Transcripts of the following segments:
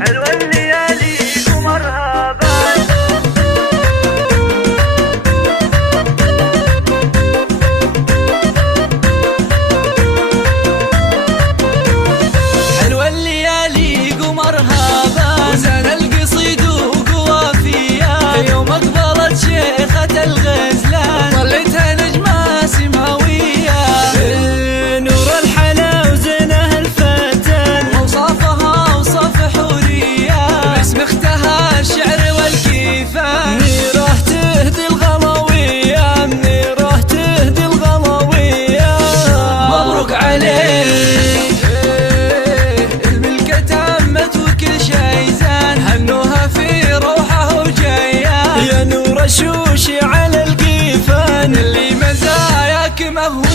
حلوة الليالي قمرها بان. حلوة الليالي قمرها بان، وزان القصيد وقوافيها، يوم اقبلت شيخة الغزلان ظليتها نجمة سماوية. نور الحلا وزينه الفتان، وصافها وصف حورية، باسم اختها الشعر والكيفان. منيره تهدي الغلاوية، منيره تهدي الغلاوية. مبروك عليك الملكة تمت وكل شي زان، هنوها في روحه وجيان. يا نور الشوشي على القيفان، اللي مزاياك مهوية.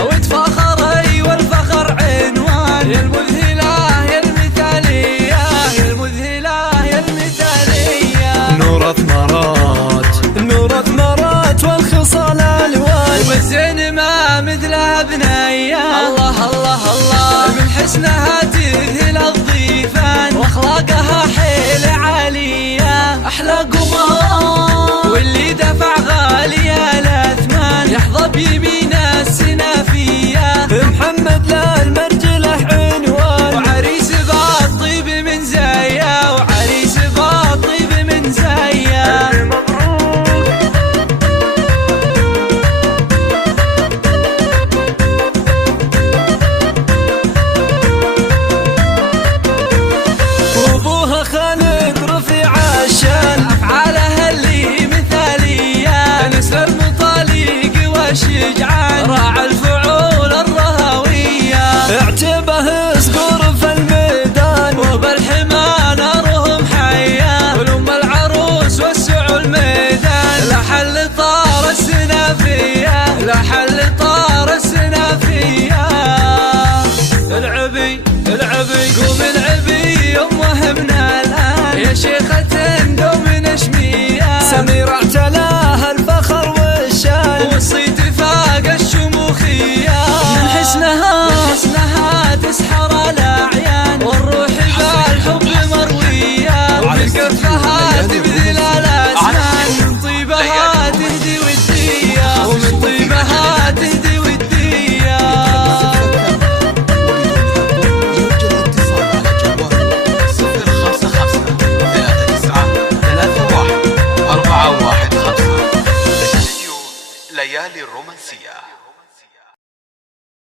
وتفاخري والفخر عنوان، يا المذهلة يا المثالية، يا المذهلة يا المثالية. نور ثمرات، نور ثمرات والخصال الوان، والزين ما مثلها بنية. الله الله الله من حسنها تذهل الضيفان، واخلاقها حيل عالية. احلى قمر واللي دفع غالية الاثمان، يحظى بيمين السنافية. محمد لا المرجله عنوان، وعريس بالطيب من زايا، وعريس بالطيب من زايا. وابوها خالد رفيع الشان، افعالها اللي مثاليه. نسر المطالق والشجعان، راعى